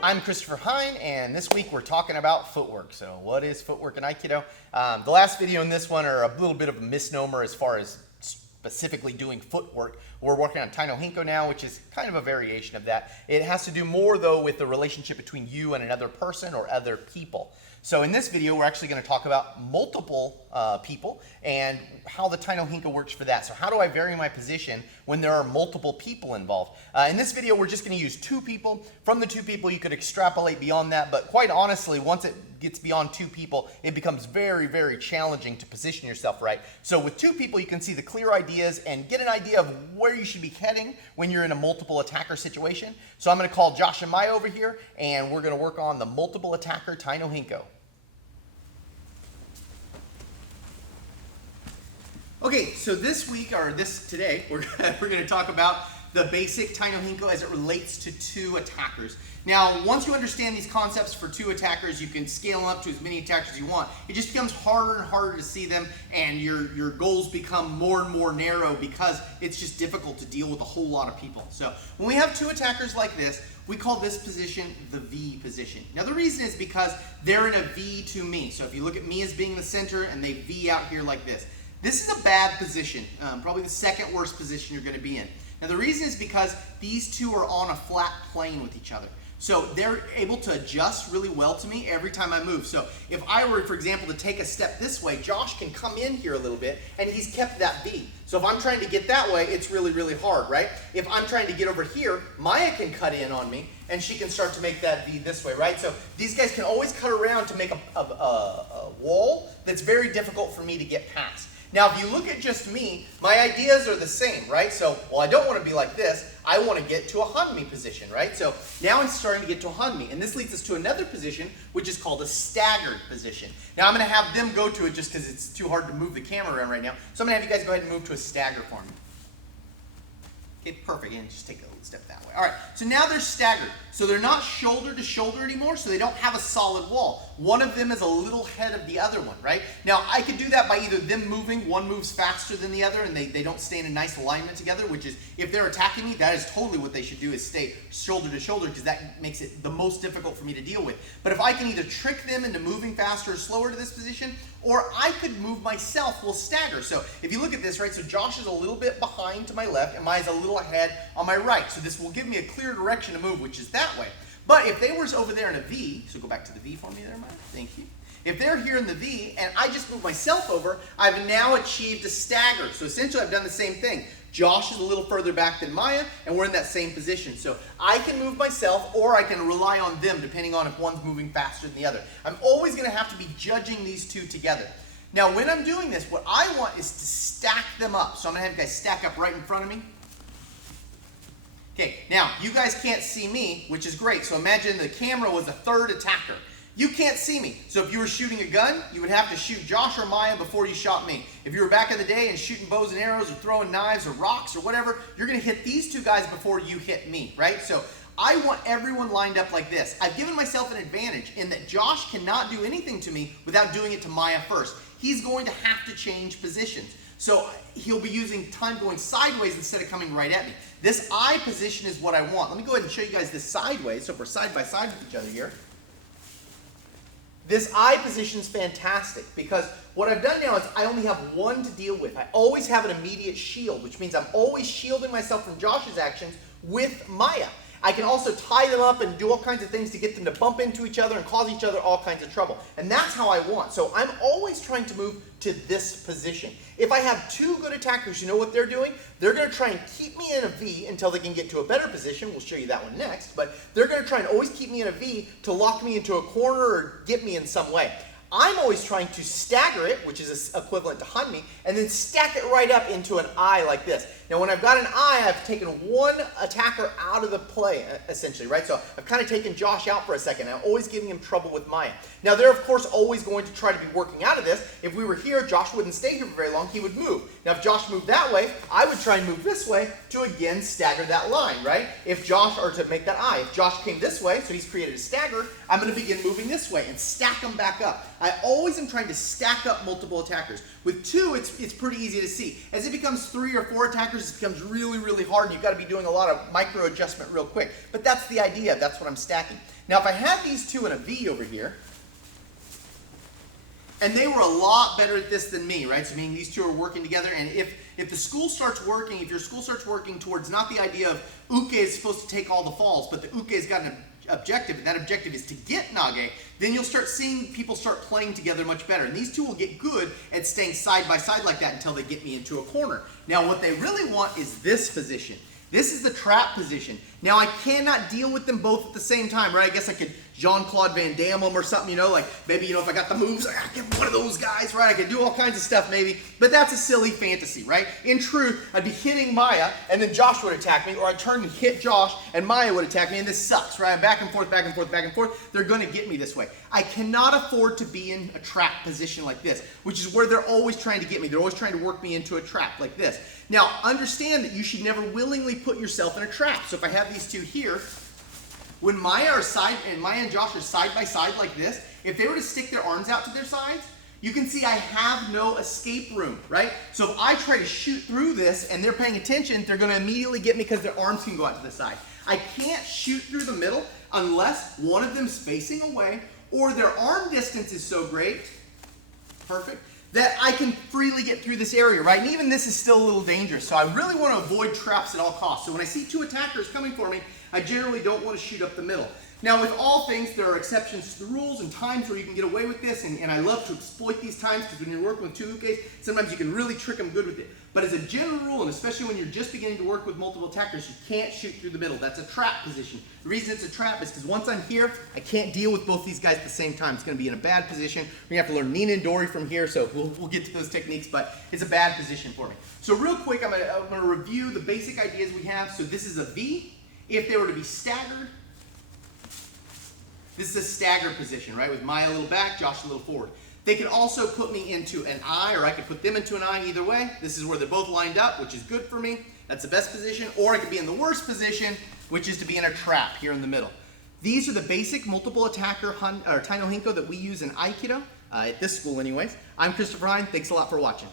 I'm Christopher Hine, and this week we're talking about footwork. So what is footwork in Aikido? The last video and this one are a little bit of a misnomer as far as specifically doing footwork. We're working on Taino Henko now, which is kind of a variation of that. It has to do more, though, with the relationship between you and another person or other people. So in this video, we're actually going to talk about multiple people and how the Taino Henko works for that. So how do I vary my position when there are multiple people involved? In this video, we're just going to use 2 people. From the 2 people, you could extrapolate beyond that, but quite honestly, once it gets beyond 2 people, it becomes very, very challenging to position yourself right. So with 2 people, you can see the clear ideas and get an idea of where you should be heading when you're in a multiple attacker situation. So I'm going to call Josh and Maya over here, and we're going to work on the multiple attacker Taino Henko. Okay, so today, we're going to talk about the basic Taino Henko as it relates to 2 attackers. Now, once you understand these concepts for 2 attackers, you can scale them up to as many attackers as you want. It just becomes harder and harder to see them, and your goals become more and more narrow because it's just difficult to deal with a whole lot of people. So when we have 2 attackers like this, we call this position the V position. Now the reason is because they're in a V to me. So if you look at me as being the center and they V out here like this. This is a bad position, probably the second worst position you're going to be in. Now the reason is because these 2 are on a flat plane with each other. So they're able to adjust really well to me every time I move. So if I were, for example, to take a step this way, Josh can come in here a little bit and he's kept that V. So if I'm trying to get that way, it's really, really hard, right? If I'm trying to get over here, Maya can cut in on me and she can start to make that V this way, right? So these guys can always cut around to make a wall that's very difficult for me to get past. Now, if you look at just me, my ideas are the same, right? So, well, I don't want to be like this. I want to get to a Hanmi position, right? So now I'm starting to get to a Hanmi, and this leads us to another position, which is called a staggered position. Now, I'm going to have them go to it just because it's too hard to move the camera around right now. So I'm going to have you guys go ahead and move to a stagger for me. Okay, perfect, and just take a little step that way. All right, so now they're staggered. So they're not shoulder to shoulder anymore, so they don't have a solid wall. One of them is a little ahead of the other one, right? Now, I could do that by either them moving, one moves faster than the other, and they don't stay in a nice alignment together, which is, if they're attacking me, that is totally what they should do, is stay shoulder to shoulder, because that makes it the most difficult for me to deal with. But if I can either trick them into moving faster or slower to this position, or I could move myself, we'll stagger. So if you look at this, right, so Josh is a little bit behind to my left, and Maya's a little ahead on my right. So this will give me a clear direction to move, which is that way. But if they were over there in a V, so go back to the V for me there, Maya, thank you. If they're here in the V, and I just move myself over, I've now achieved a stagger. So essentially I've done the same thing. Josh is a little further back than Maya, and we're in that same position. So I can move myself, or I can rely on them, depending on if one's moving faster than the other. I'm always going to have to be judging these 2 together. Now, when I'm doing this, what I want is to stack them up. So I'm going to have you guys stack up right in front of me. Okay, now, you guys can't see me, which is great. So imagine the camera was a 3rd attacker. You can't see me. So if you were shooting a gun, you would have to shoot Josh or Maya before you shot me. If you were back in the day and shooting bows and arrows or throwing knives or rocks or whatever, you're going to hit these 2 guys before you hit me, right? So I want everyone lined up like this. I've given myself an advantage in that Josh cannot do anything to me without doing it to Maya first. He's going to have to change positions. So he'll be using time going sideways instead of coming right at me. This I position is what I want. Let me go ahead and show you guys this sideways. So if we're side by side with each other here. This I position is fantastic because what I've done now is I only have one to deal with. I always have an immediate shield, which means I'm always shielding myself from Josh's actions with Maya. I can also tie them up and do all kinds of things to get them to bump into each other and cause each other all kinds of trouble. And that's how I want. So I'm always trying to move to this position. If I have 2 good attackers, you know what they're doing? They're going to try and keep me in a V until they can get to a better position. We'll show you that one next. But they're going to try and always keep me in a V to lock me into a corner or get me in some way. I'm always trying to stagger it, which is equivalent to Hanmi, and then stack it right up into an I like this. Now, when I've got an I, I've taken one attacker out of the play, essentially, right? So I've kind of taken Josh out for a second. I'm always giving him trouble with Maya. Now, they're, of course, always going to try to be working out of this. If we were here, Josh wouldn't stay here for very long. He would move. Now, if Josh moved that way, I would try and move this way to, again, stagger that line, right? If Josh, or to make that I, if Josh came this way, so he's created a stagger, I'm going to begin moving this way and stack them back up. I always am trying to stack up multiple attackers. With 2, it's pretty easy to see. As it becomes 3 or 4 attackers, attackers, it becomes really, really hard. You've got to be doing a lot of micro adjustment real quick. But that's the idea. That's what I'm stacking. Now, if I had these two in a V over here, and they were a lot better at this than me, right? So meaning these two are working together, and if the school starts working, if your school starts working towards not the idea of uke is supposed to take all the falls, but the uke has got an objective, and that objective is to get nage, then you'll start seeing people start playing together much better. And these two will get good at staying side by side like that until they get me into a corner. Now what they really want is this position. This is the trap position. Now I cannot deal with them both at the same time, right? I guess I could Jean-Claude Van Damme them or something, you know, like maybe, you know, if I got the moves, I gotta get one of those guys, right? I could do all kinds of stuff maybe, but that's a silly fantasy, right? In truth, I'd be hitting Maya and then Josh would attack me, or I'd turn and hit Josh and Maya would attack me, and this sucks, right? I'm back and forth, back and forth, back and forth. They're gonna get me this way. I cannot afford to be in a trap position like this, which is where they're always trying to get me. They're always trying to work me into a trap like this. Now, understand that you should never willingly put yourself in a trap. So if I have these two here, when Maya and Josh are side by side like this, if they were to stick their arms out to their sides, you can see I have no escape room, right? So if I try to shoot through this and they're paying attention, they're gonna immediately get me because their arms can go out to the side. I can't shoot through the middle unless one of them's facing away or their arm distance is so great, perfect, that I can freely get through this area, right? And even this is still a little dangerous. So I really want to avoid traps at all costs. So when I see two attackers coming for me, I generally don't want to shoot up the middle. Now with all things, there are exceptions to the rules and times where you can get away with this, and I love to exploit these times because when you're working with two ukes, sometimes you can really trick them good with it. But as a general rule, and especially when you're just beginning to work with multiple attackers, you can't shoot through the middle. That's a trap position. The reason it's a trap is because once I'm here, I can't deal with both these guys at the same time. It's going to be in a bad position. We're going to have to learn Nina and Dory from here, so we'll get to those techniques, but it's a bad position for me. So real quick, I'm going to review the basic ideas we have. So this is a V. If they were to be staggered, this is a stagger position, right? With Maya a little back, Josh a little forward. They could also put me into an I, or I could put them into an I either way. This is where they're both lined up, which is good for me. That's the best position. Or I could be in the worst position, which is to be in a trap here in the middle. These are the basic multiple attacker Taino Henko that we use in Aikido, at this school anyways. I'm Christopher Hine. Thanks a lot for watching.